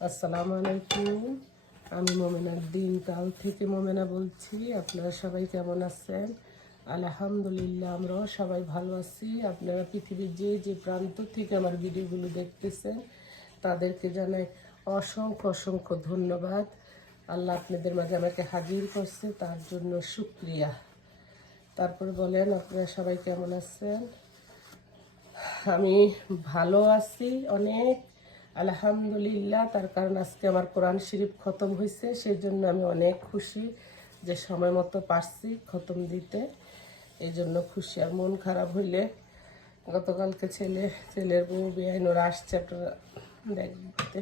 আসসালামু আলাইকুম। আমি মোমেনার দিন কাল থেকে মোমেনা বলছি। আপনারা সবাই কেমন আছেন? আলহামদুলিল্লাহ, আমরাও সবাই ভালো আছি। আপনারা পৃথিবীর যে যে প্রান্ত থেকে আমার ভিডিওগুলো দেখতেছেন, তাদেরকে জানাই অসংখ্য অসংখ্য ধন্যবাদ। আল্লাহ আপনাদের মাঝে আমাকে হাজির করছে, তার জন্য শুক্রিয়া। তারপরে বলেন, আপনারা সবাই কেমন আছেন? আমি ভালো আছি, অনেক। আলহামদুলিল্লাহ, তার কারণ আজকে আমার কোরআন শরীফ খতম হয়েছে সেই জন্য আমি অনেক খুশি যে সময় মতো পারছি খতম দিতে। এই জন্য খুশি আর মন খারাপ হইলে গতকালকে ছেলে, ছেলের বউ বেআইন আসছে আপনারা দেখতে।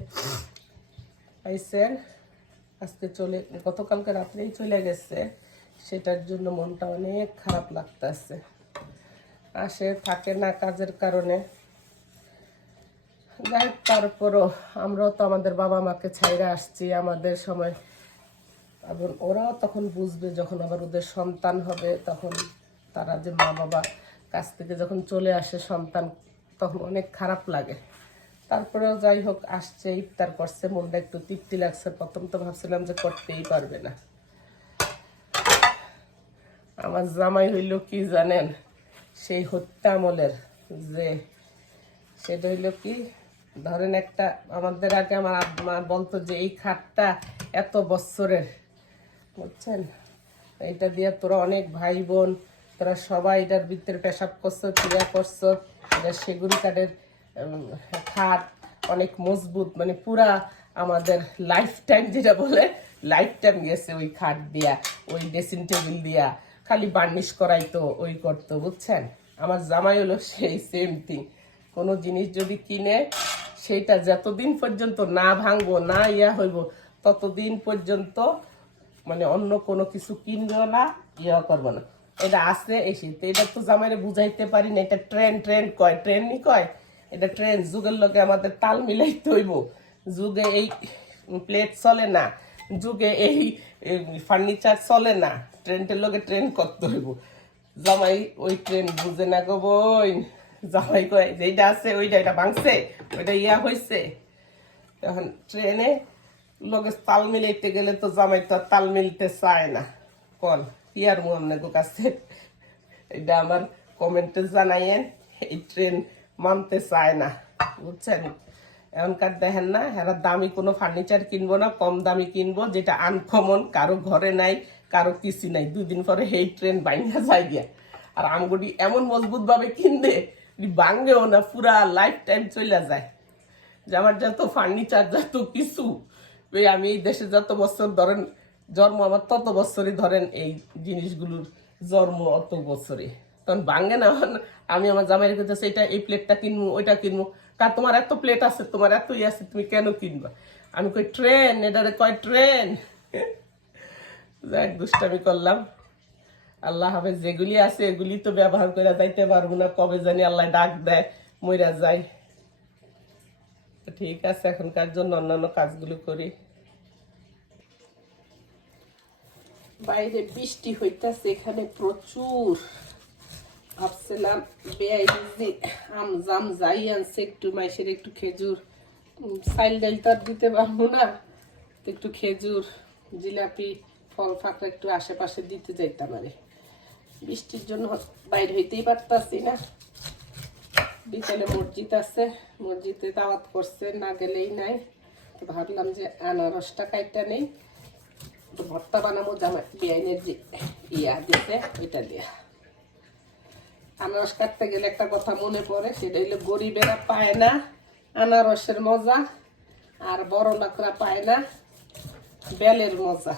পাইছেন আজকে চলে, গতকালকে রাত্রেই চলে গেছে, সেটার জন্য মনটা অনেক খারাপ লাগতেছে। আসে, থাকে না কাজের কারণে। যাই তারপরও আমরাও তো আমাদের বাবা মাকে ছাইরা আসছি আমাদের সময়। এবং ওরাও তখন বুঝবে যখন আবার ওদের সন্তান হবে, তখন তারা যে মা বাবা কাছ থেকে যখন চলে আসে সন্তান, তখন অনেক খারাপ লাগে। তারপরেও যাই হোক, আসছে, ইফতার করছে, মনটা একটু তৃপ্তি লাগছে। প্রথম তো ভাবছিলাম যে করতেই পারবে না। আমার জামাই হইল কি জানেন? সেই হত্যা আমলের যে, সেটা হইল কি? ধরেন একটা, আমাদের আগে আমার মা বলতো যে এই খাটটা এত বছরের বুঝছেন? এটা দিয়ে তোরা অনেক ভাই বোন তোরা সবাই এটার ভিতরে পেশাব করছ, ক্রিয়া করছ, এটা সেগুন কাঠের খাট অনেক মজবুত মানে পুরা আমাদের লাইফ টাইম যেটা বলে লাইফ টাইম গেছে ওই খাট দিয়া, ওই ড্রেসিং টেবিল দিয়া, খালি বার্নিশ করাইতো, ওই করতো, বুঝছেন? আমার জামাই হলো সেই সেম থিং কোনো জিনিস যদি কিনে সেইটা যতদিন পর্যন্ত না ভাঙবো, না ইয়া হইব, ততদিন পর্যন্ত মানে অন্য কোনো কিছু কিনবো না, ইয়া করব না। এটা আছে এসে তো এটা তো জামাইরে বুঝাইতে পারি না, এটা ট্রেন ট্রেন কয় ট্রেনই কয়? এটা ট্রেন যুগের লোকে আমাদের তাল মিলাইতে হইব। যুগে এই প্লেট চলে না, যুগে এই ফার্নিচার চলে না ট্রেনটের লোকে ট্রেন করতে হইব। জামাই ওই ট্রেন বুঝে না গো বই জামাই কয়, যেইটা আছে ওইটা এটা ভাঙছে, ওইটা ইয়া হয়েছে তখন ট্রেনে লগে তাল মিলাইতে গেলে তো জামাই তো আর তাল মিলতে চায় না। কল ইয়ার মনে গো কাছে? এটা আমার কমেন্টে জানাইয়েন, এই ট্রেন মানতে চায় না, বুঝছেন? এখনকার দেখেন না, এরা দামি কোনো ফার্নিচার কিনবো না, কম দামি কিনবো, যেটা আনকমন কারও ঘরে নাই, কারও কিছু নাই। দুদিন পরে এই ট্রেন বাইঙ্গা যায় গিয়া। আর আমগুড়ি এমন মজবুত ভাবে কিনবে ভাঙ্গেও না, পুরা লাইফ টাইম চলে যায়। যে আমার যত ফার্নিচার যত কিছু আমি এই দেশে যত বছর ধরেন, জন্ম আমার তত বছরই ধরেন এই জিনিসগুলোর জন্ম অত বছরে তখন ভাঙ্গে না, আমি আমার জামাই রেখে এটা এই প্লেটটা কিনবো ওইটা কিনবো কার তোমার এত প্লেট আছে, তোমার এত ইয়ে আছে, তুমি কেন কিনবা? আমি কই, ট্রেন, এটারে কয় ট্রেন? যাক, দুষ্টামি করলাম। আল্লাহ হাফেজ, যেগুলি আছে এগুলি তো ব্যবহার করে যাইতে পারব না, কবে জানি আল্লাহ ডাক দেয়, মইরা যায় ঠিক আছে, এখনকার জন্য অন্যান্য কাজগুলো করি। বাইরে বৃষ্টি হইতেছে, এখানে প্রচুর। ভাবছিলাম বেআইনি আম জাম যাই আনছে, একটু মাইসের একটু খেজুর সাইল ডাইল তো দিতে পারব না। একটু খেজুর, জিলাপি ফল ফাঁকড়া একটু আশেপাশে দিতে যাইতাম আরে। বৃষ্টির জন্য বাইরে হইতেই পারতাছি না। বিকেলে মসজিদ আছে, মসজিদে দাওয়াত করছে, না গেলেই নাই। তো ভাবলাম যে আনারসটা কাইটা নেই। তো ভর্তা বানাবো জামা বিআইনের যে ইয়া দিতে ওইটা দিয়া। আনারস কাটতে গেলে একটা কথা মনে পড়ে, সেটা হলো গরিবেরা পায় না আনারসের মজা, আর বড় লোকরা পায় না বেলের মজা।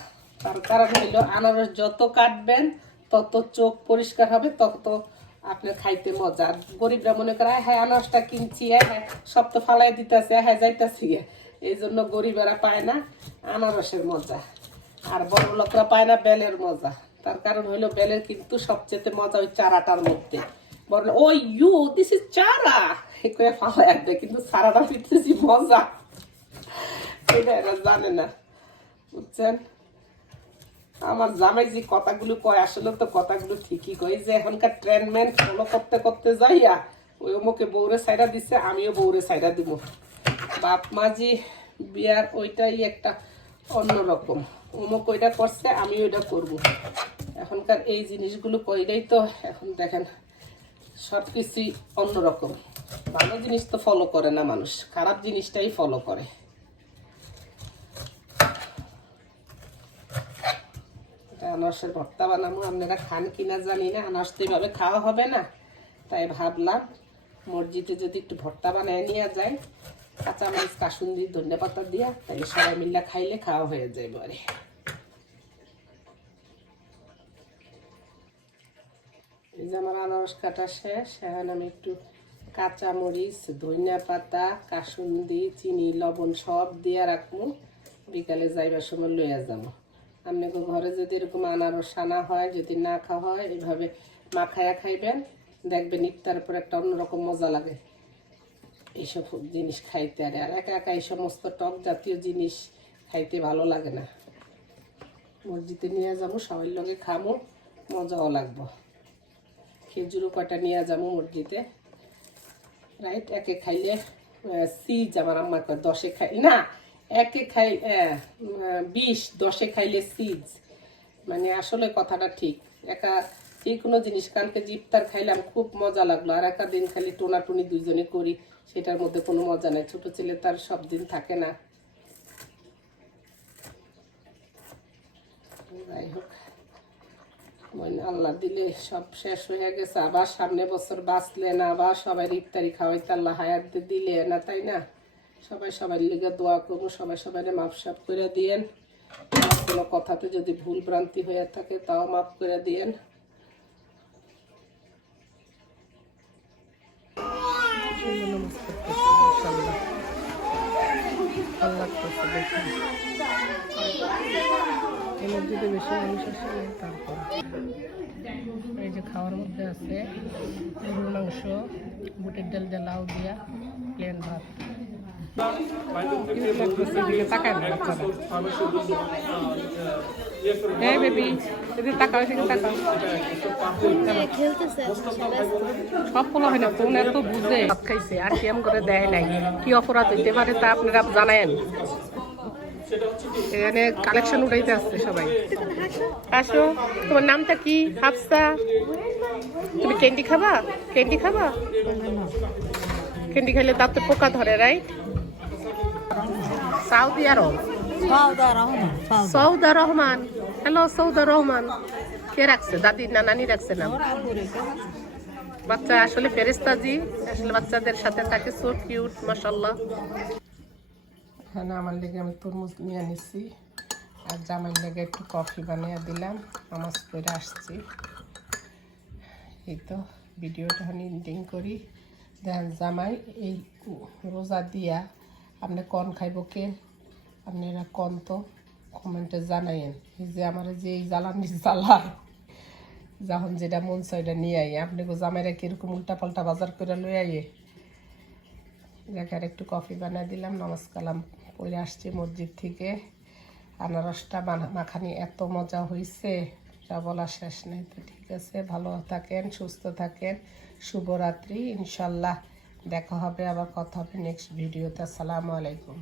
তার কারণ হইল, আনারস যত কাটবেন, তত চোখ পরিষ্কার হবে, তত আপনার খাইতে মজা। আর গরিবরা মনে করে হ্যাঁ আনারসটা কিনছি হ্যাঁ সব তো ফালাই দিতেছে হ্যাঁ যাইতাছি এই জন্য গরিবেরা পায় না আনারসের মজা, আর বড় লোকরা পায় না বেলের মজা। তার কারণ হইল, বেলের কিন্তু সবচেয়ে মজা ওই চারাটার মধ্যে। বড় ও ইউ, দিস ইজ চারা! এ করে আসবে কিন্তু চারাটা ফিরতেছি মজা। এটা এরা জানে না, বুঝছেন? আমার জামাই যে কথাগুলো কয়, আসলে তো কথাগুলো ঠিকই কয়। যে এখনকার ট্রেনম্যান ফলো করতে করতে যাইয়া, ওই অমুকে বউরে সাইডা দিচ্ছে আমিও বউরে সাইডা দিব বাপ মা জি বিয়ার, ওইটাই একটা অন্যরকম। অমুক ওইটা করছে আমি ওইটা করব। এখনকার এই জিনিসগুলো কইলেই তো এখন দেখেন সব কিছুই অন্যরকম। ভালো জিনিস তো ফলো করে না মানুষ, খারাপ জিনিসটাই ফলো করে। আনারসের ভর্তা বানাবো, আপনারা খান কিনা জানি না আনারস তো এইভাবে খাওয়া হবে না। তাই ভাবলাম, মসজিদে যদি একটু ভর্তা বানায় নিয়ে যায় কাঁচা কাঁচামরিচ, কাসুন্দি, ধনে পাতা দিয়া তাই সবাই মিল্লা খাইলে খাওয়া হয়ে যায় বলে এই যে আমার আনারস কাটা শেষ, এখন আমি একটু কাঁচামরিচ ধনিয়া পাতা, কাসুন্দি, চিনি, লবণ সব দিয়ে রাখব, বিকালে যাইবার সময় লইয়া যাব। আপনাকে ঘরে যদি এরকম আনারস আনা হয়, যদি না খাওয়া হয়, এভাবে মাখায়া খাইবেন। দেখবেন ইফতার পর একটা অন্যরকম মজা লাগে। এইসব জিনিস খাইতে আর আর একা একা এই সমস্ত টক জাতীয় জিনিস খাইতে ভালো লাগে না। মসজিদে নিয়ে যাব, সবাই লগে খামো, মজাও লাগবো। খেজুরও কটা নিয়ে যাব মসজিদে। রাইট, একে খাইলে সিজ, আমার আম্মা দশে খাই না একে খাই বিষ, দশে খাইলে সিজ মানে আসলে কথাটা ঠিক। একা যে কোনো জিনিস, কালকে জিপ্তার খাইলাম, খুব মজা লাগল। আর একা দিন খালি টোনাটুনি দুইজনে করি, সেটার মধ্যে কোনো মজা নাই। ছোট ছেলে তার সব দিন থাকে না। যাই হোক। মানে আল্লাহ দিলে সব শেষ হয়ে গেছে। আবার সামনে বছর বাঁচলে না, আবার সবাই ইফতারি খাওয়াইতে আল্লাহ হায়াত দিলে না, তাই না? সবাই সবার লিগে দোয়া করব, সবাই সবাই মাফ সাফ করে দিয়েন। কোনো কথাতে যদি ভুল ভ্রান্তি হয়ে থাকে, তাও মাফ করে দিয়েন। এই বেশি মানুষ এই যে খাওয়ার মধ্যে আছে গরুর মাংস, বুটের ডাল দিয়ে লাউ দিয়া, প্লেন ভাত। এই বেবি হয় না বুঝে। খাইছে, আর করে দেয় নাই। কি অপরাধ হইতে পারে তা আপনারা এখানে কালেকশন উঠাইতে আসছে সবাই। আসো, তোমার নামটা কি? হাফসা। তুমি ক্যান্ডি খাবা? ক্যান্ডি খাবা? ক্যান্ডি খাইলে দাঁতে পোকা ধরে right Saudi Arab. Sauda Rahman hello Sauda Rahman. কে রাখছে? দাদি না? নানি রাখছে না বাচ্চা আসলে ফেরেস্তাজি আসলে বাচ্চাদের সাথে থাকে সো কিউট মাসাল্লাহ এখানে আমার লেগে আমি তরমুজ নিয়ে নিছি। আর জামাইয়ের লেগে একটু কফি বানিয়ে দিলাম। নামাজ পড়ে আসছি। এই তো ভিডিওটা এন্ডিং করি। দেখেন জামাই এই রোজা দিয়া আপনি কন খাইব কে? আপনারা কন তো কমেন্টে জানাইন এই যে আমার যে এই জ্বালানি জ্বালা যখন যেটা মন চাই এটা নিয়ে আই আপনি জামাইরা কীরকম উল্টা পাল্টা বাজার করে লই আইয়ে দেখার একটু কফি বানিয়ে দিলাম, নামাজ কালাম পড়ে আসছি মসজিদ থেকে। আনারসটা মাখানি এত মজা হয়েছে যা বলা শেষ নেই। তো ঠিক আছে, ভালো থাকেন, সুস্থ থাকেন। শুভরাত্রি, ইনশাল্লাহ। দেখা হবে আবার কথা হবে নেক্সট ভিডিওতে আসসালামু আলাইকুম।